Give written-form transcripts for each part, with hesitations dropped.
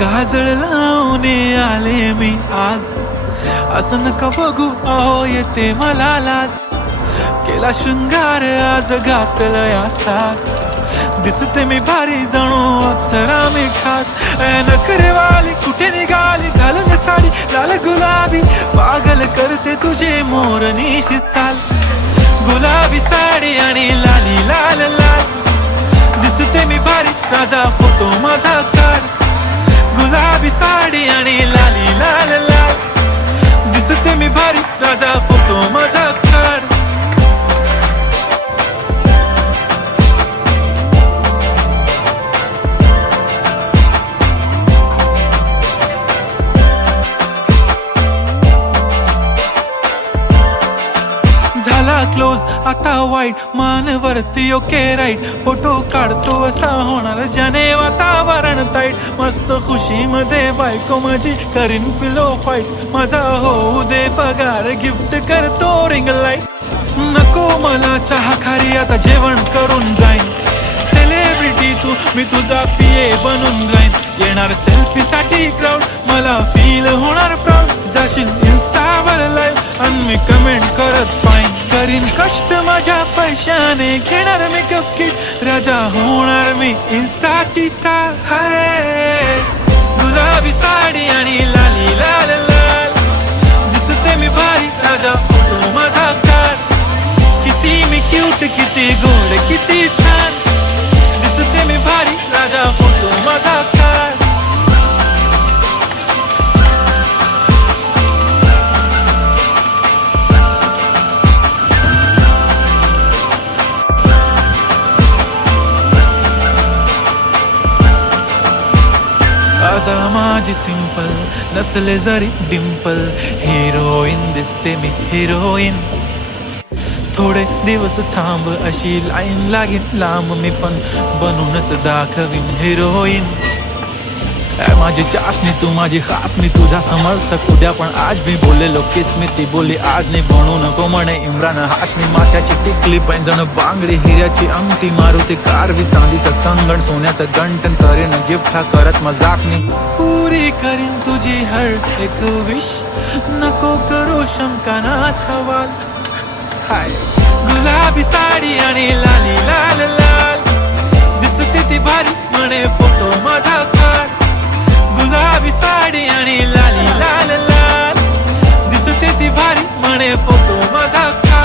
काजळ लावून आले मी आज, असं नका बघू अहो येते मला लाज. केला शृंगार आज घातला साज, दिसते मी भारी जणू अप्सरा मी खास. नखरेवाली कुठे निघाली घालून साडी लाल गुलाबी, पागल करते तुझे मोरनीशी चाल. गुलाबी साडी आणि लाली लाल लाल, दिसते मी भारी राजा फोटो माझा काढ. गुलाबी साडी आणि लाली लाल लाल, दिसते मी भारी राजा फोटो माझा काढ. झाला क्लोज आता वाईट, मान वरती ओके राईट. फोटो काढतो असा होणार ज्याने वातावरण ताईट. मस्त खुशी मध्ये बायको माझी करीन पिलो फाईट. माझा होऊ दे पगार गिफ्ट करतो रिंग लाईट. नको मला चहा खारी आता जेवण करून जाईन. सेलिब्रिटी तू मी तुझा पिये बनून राहीन. येणार सेल्फी साठी क्राऊड मला फील होणार प्राऊड. जाशील इन्स्टावर लाईव्ह आणि मी कमेंट करत पाईन. करीन कष्ट माझ्या पैशाने घेणार मेकअप किट. राजा होणार मी इन्स्टाची स्टार. हाय गुलाबी साडी आणि लाली लाल लाल, दिसते मी भारी राजा फोटो माझा काढ. किती मी क्यूट किती गोड किती छान, दिसते मी भारी राजा फोटो माझा काढ. आता माझी सिंपल नसले जरी डिंपल, हिरोईन दिसते मी हिरोईन. थोडे दिवस थांब अशी लाईन लागेल लांब, मी पण बनूनच दाखवीन हिरोईन. माझी चाशनी तू माझी खास, मी तुझा समर्थक उद्या पण आज मी बोललेलो किस मी. ती बोली आज नाही बनू नको म्हणे इम्रान हाशमी. माथ्याची टिकली पैंजण बांगडी हिऱ्याची अंगठी, मारुती कारवी चांदीचं कंगण सोन्याचं गंटन. करीन गिफ्ट हा करत मजाक मी, पुरी करीन तुझी हर एक विश. नको करू शंका ना सवाल. हाय गुलाबी साडी आणि लाली लाल लाल, दिसते ती भारी म्हणे फोटो माझा काढ. गुलाबी साडी आणि लाली लाल लाल, दिसते ती भारी म्हणे फोटो माझा काढ.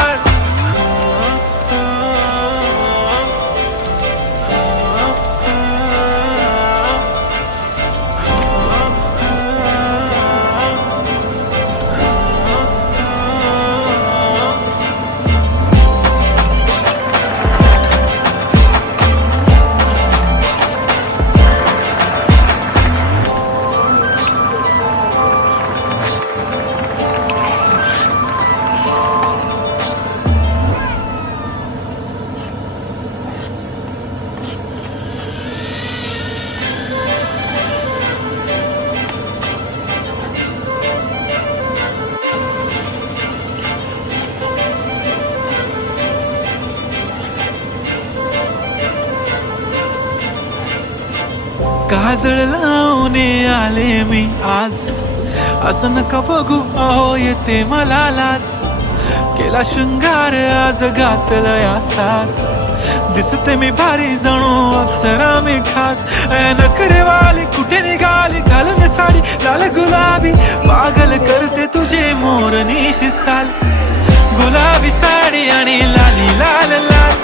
काजळ लावून आले मी आज, असं नका बघू अहो येते मला लाज. केला शृंगार आज घातला साज, दिसते मी भारी जणू अप्सरा मी खास. नखरेवाली कुठे निघाली घालून साडी लाल गुलाबी, पागल करते तुझे मोरनीशी चाल. गुलाबी साडी आणि लाली लाल लाल,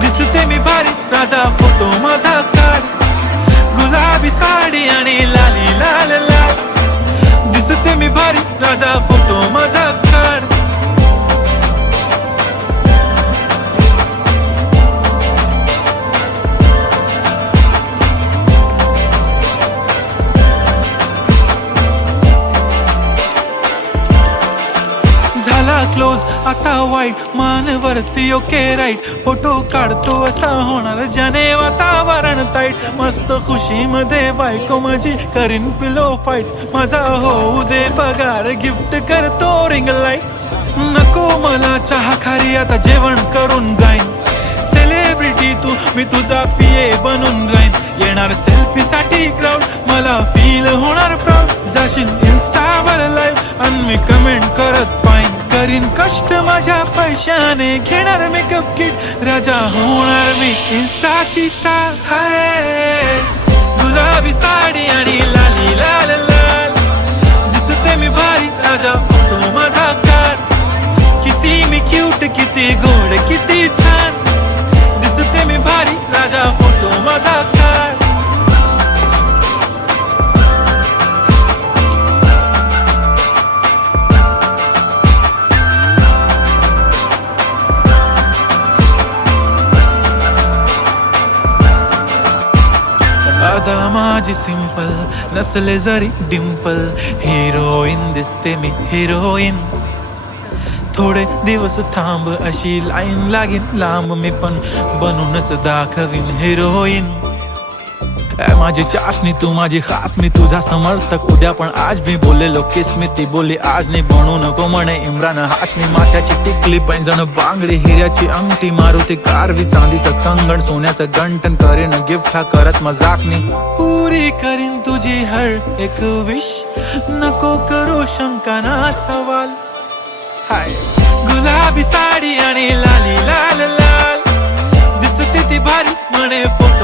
दिसते मी भारी राजा फोटो माझा काढ. गुलाबी साडी आणि लाली लाल लाल, दिसते मी भारी राजा फोटो माझा काढ. झाला क्लोज आता वाईट, मान वरती ओके राईट. फोटो काढतो असा होणार ज्याने वातावरण ताईट. मस्त खुशी मध्ये बायको माझी करीन पिलो फाईट. माझा होऊ दे पगार गिफ्ट करतो रिंग लाईट. नको मला चहा खारी आता जेवण करून जाईन. सेलिब्रिटी तू मी तुझा पिये बनून राहीन. येणार सेल्फी साठी क्राऊड, मला फील होणार प्राऊड. जाशील इन्स्टावर लाईव्ह आणि मी कमेंट करत पाईन. करीन कष्ट माझ्या पैशाने, घेणार मेकअप किट, राजा होणार मी इन्स्टाची स्टार. हाय गुलाबी साडी आणि लाली लाल लाल, दिसते मी भारी, राजा फोटो माझा काढ. किती मी क्यूट, किती गोड, किती छान, दिसते मी भारी, राजा फोटो माझा काढ. अदा माझी सिंपल, नसले जरी डिंपल, हिरोईन दिसते मी हिरोईन. थोडे दिवस थांब, अशी लाईन लागेल लांब, मी पण बनूनच दाखवीन हिरोईन. माझी चाशनी तू माझी खास, मी तुझा समर्थक उद्या पण आज मी बोललेलो किस मी, ती बोलली आज नाही बनू नको म्हणे इम्रान हाशमी. माथ्याची टिकली पैंजण बांगडी, हिऱ्याची अंगठी, मारुती कारवी, चांदीचं कंगण, सोन्याचं गंटन, करीन गिफ्ट हा करत मजाकनी. पुरी करीन तुझी हर एक विश, नको करू शंका ना सवाल. हाय गुलाबी साडी आणि लाली लाल लाल, दिसते ती भारी म्हणे फोटो